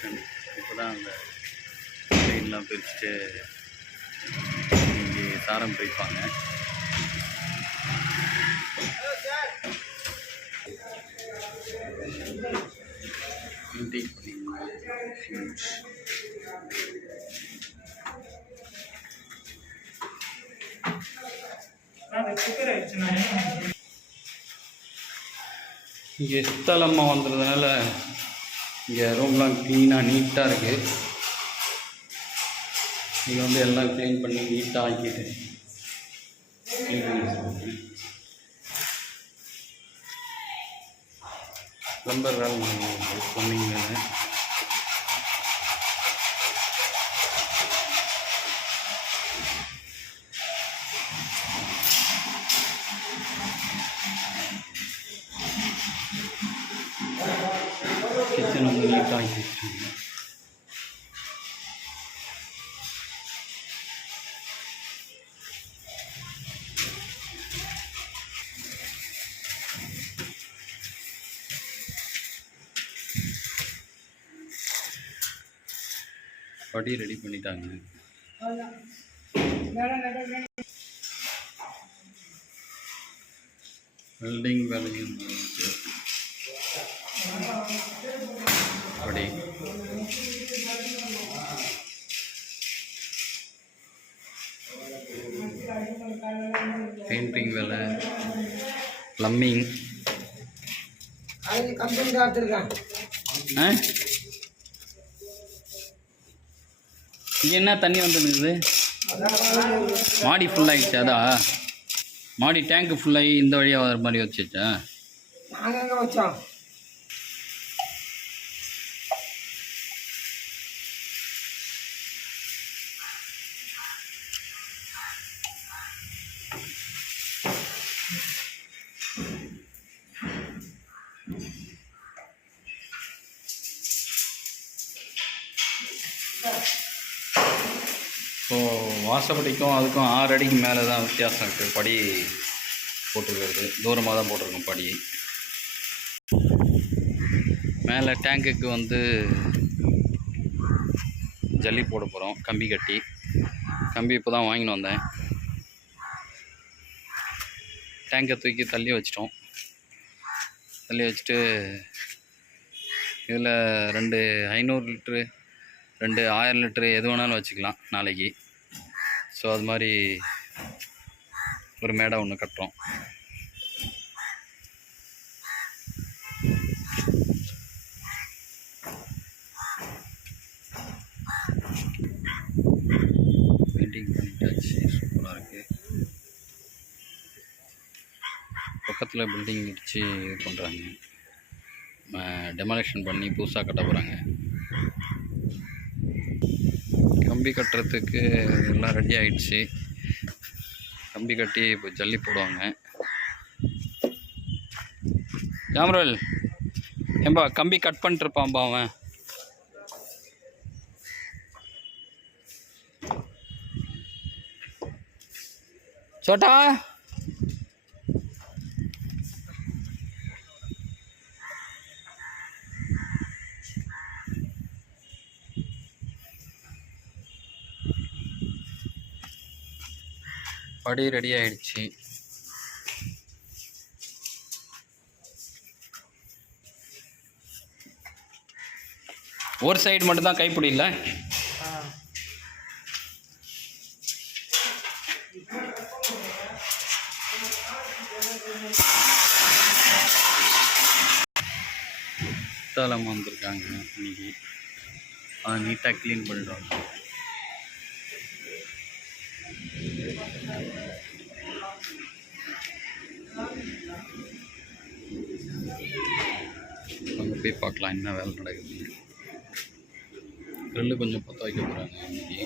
Function. இப்போ தான் அந்த ட்ரெயின்லாம் பிரிச்சுட்டு இங்கே சாரம் பிரிப்பாங்க. இங்கே சித்தாலம்மா வந்ததுனால இங்கே ரூம்லாம் க்ளீனாக நீட்டாக இருக்குது. இங்கே வந்து எல்லாம் க்ளீன் பண்ணி நீட்டாக ஆக்கிட்டு க்ளீன் பண்ணி ப்ளம்பர் வேலை ப்ளம்பிங் வேலை. கிச்சன் வந்து நீட்டாக ஆக்கி வச்சுருக்காங்க. படி ரெடி பண்ணிட்டாங்க. வெல்டிங் வேலையும் படி பெயிண்டிங் வேலை, ப்ளம்பிங். இங்கே என்ன தண்ணி வந்துருக்குது? மாடி ஃபுல்லாகிடுச்சு. அதான் மாடி டேங்க்கு ஃபுல்லாகி இந்த வழியாக வர மாதிரி வச்சுச்சா? நாங்கள் எங்கே வச்சோம்? இப்போது வாசப்படிக்கும் அதுக்கும் 6 அடிக்கு மேலே தான் வித்தியாசம் இருக்குது. படி போட்டுருக்கிறது தூரமாக தான் போட்டிருக்கோம். படி மேலே டேங்குக்கு வந்து ஜல்லி போட போகிறோம். கம்பி கட்டி கம்பி இப்போ தான் வாங்கின்னு வந்தேன். டேங்கை தூக்கி தள்ளி வச்சிட்டோம். தள்ளி வச்சுட்டு இதில் 2 500 லிட்ரு 2 1000 லிட்ரு எது வேணாலும் வச்சுக்கலாம் நாளைக்கு. ஸோ அது மாதிரி ஒரு மேடை ஒன்று கட்டுறோம். பெயிண்டிங் பண்ணிட்டாச்சு. சூப்பராக இருக்குது. பக்கத்தில் பில்டிங் இடித்து இது பண்ணுறாங்க. டெமாலிஷன் பண்ணி புதுசாக கட்ட போகிறாங்க. கம்பி கட்டுறதுக்கு எல்லாம் ரெடி ஆகிடுச்சு. கம்பி கட்டி இப்போ ஜல்லி போடுவாங்க. ஜாமரல் ஏம்பா கம்பி கட் பண்ணிட்டுருப்பான்பா அவன். சோட்டா படி ரெடி ஆயிடுச்சு. ஒரு சைடு மட்டும்தான் கைப்பிடி இல்லை. தலம் வந்திருக்காங்க இன்னைக்கு. அதை நீட்டாக க்ளீன் பண்ணிடுவாங்க. அங்கே போய் பார்க்கலாம் என்ன வேலை நடக்குது. ரெண்டு கொஞ்சம் பற்ற வைக்க போகிறாங்க இன்னைக்கு.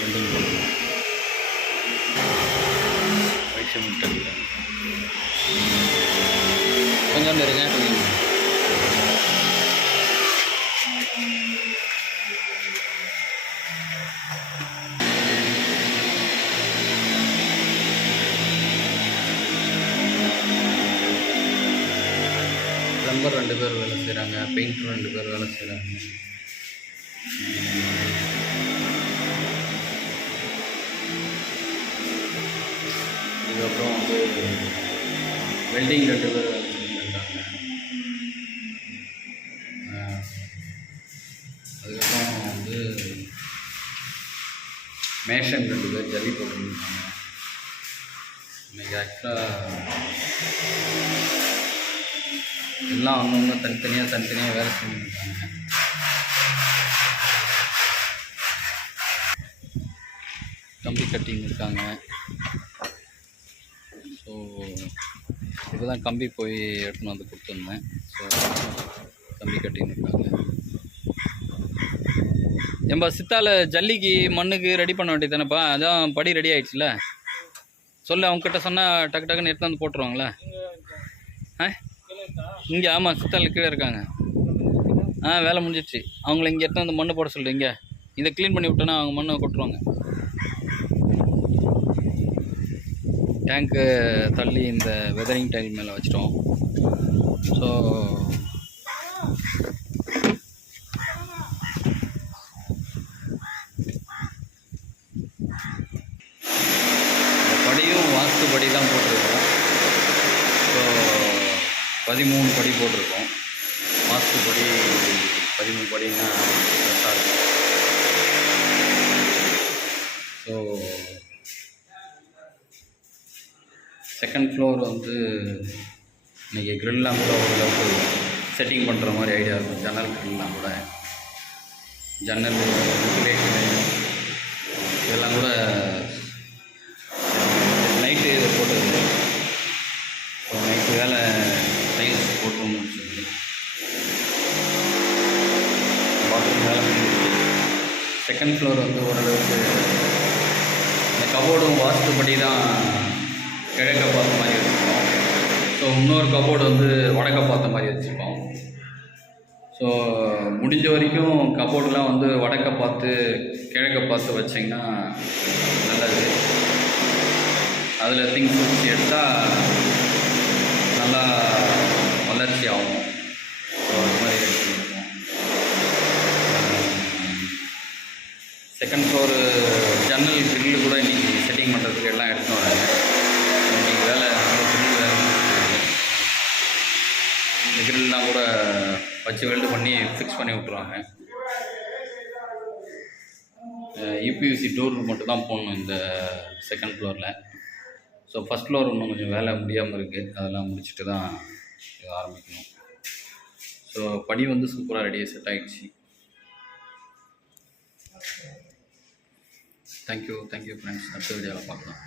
கொஞ்சம் இருங்க. பிளம்பர் 2 பேர் வேலை செய்கிறாங்க, பெயிண்டர் 2 பேர் வேலை செய்கிறாங்க. இதுக்கப்புறம் வந்து வெல்டிங் 2 பேர் வேலை செஞ்சுருக்காங்க. அதுக்கப்புறம் வந்து மேஷன் 2 பேர் ஜல்லி போட்டுருக்காங்க. இன்றைக்கி ஆக்சுவலாக எல்லாம் அவங்கவுங்க தனித்தனியாக வேலை செஞ்சுருக்காங்க. கம்பி கட்டிங் இருக்காங்க. ஸோ இப்போ தான் கம்பி போய் எடுத்துன்னு வந்து கொடுத்துருந்தேன். ஸோ கம்பி கட்டிங் இருக்காங்க. ஏம்பா சித்தால ஜல்லிக்கு மண்ணுக்கு ரெடி பண்ண வேண்டியது தானேப்பா? அதான் படி ரெடி ஆகிடுச்சுல, சொல்லு. அவங்ககிட்ட சொன்னால் டக்கு டக்குன்னு எடுத்து வந்து போட்டுருவாங்களே. இங்கே ஆமாம், சித்தால கீழே இருக்காங்க. வேலை முடிஞ்சிடுச்சு. அவங்கள இங்கே எடுத்து வந்து மண்ணு போட சொல்லு. இங்கே இதை க்ளீன் பண்ணி விட்டோன்னா அவங்க மண்ணை கொட்டுருவாங்க. டேங்க்கு தள்ளி இந்த வெதரிங் டைல் மேலே வச்சிட்டோம். ஸோ படியும் வாஸ்துபடி தான் போட்டிருக்கோம். ஸோ 13 படி போட்டிருக்கோம். வாஸ்துபடி 13 படின்னா கரெக்டாக இருக்கும். ஸோ செகண்ட் ஃப்ளோர் வந்து இன்றைக்கி க்ரில்லாம் கூட ஓரளவுக்கு செட்டிங் பண்ணுற மாதிரி ஐடியா இருக்கும். ஜன்னல் க்ரில்லாம் கூட, ஜன்னல் வென்டிலேஷன் இதெல்லாம் கூட நைட்டு இதை போட்டது. ஸோ நைட்டு வேலை டைல்ஸ் போட்டு முடிச்சது. பாத்ரூம் வேலை முடிஞ்சிச்சு. செகண்ட் ஃப்ளோர் வந்து ஓரளவுக்கு இந்த கபோர்டும் வாஸ்துபடி தான் கிழக்க பார்த்த மாதிரி வச்சுருக்கோம். ஸோ இன்னொரு கபோர்டு வந்து வடக்க பார்த்த மாதிரி வச்சுருக்கோம். ஸோ முடிஞ்ச வரைக்கும் கபோர்டெலாம் வந்து வடக்க பார்த்து கிழக்க பார்த்து வச்சிங்கன்னா நல்லது. அதில் திங்ஸ் வச்சு எடுத்தால் நல்லா வளர்ச்சி ஆகும். ஸோ அது மாதிரி ரெடி பண்ணியிருக்கோம். செகண்ட் ஃப்ளோரு ஜன்னல் கிரில்லு கூட இன்றைக்கி செட்டிங் பண்ணுறதுக்கு எல்லாம் எடுத்துன்னு வராங்க. இன்றைக்கி வேலை கிரில் வேலை இந்த கிரில்லாம் கூட வச்சு வெல்டு பண்ணி ஃபிக்ஸ் பண்ணி விட்ருவாங்க. யூபிவிசி டோர் மட்டும் தான் போடணும் இந்த செகண்ட் ஃப்ளோரில். ஸோ ஃபஸ்ட் ஃப்ளோர் இன்னும் கொஞ்சம் வேலை முடியாமல் இருக்குது. அதெல்லாம் முடிச்சுட்டு தான் ஆரம்பிக்கணும். ஸோ படி வந்து சூப்பராக ரெடியாக செட் ஆகிடுச்சு. Thank you friends. அடுத்த வீடியோவில் பார்க்கலாம்.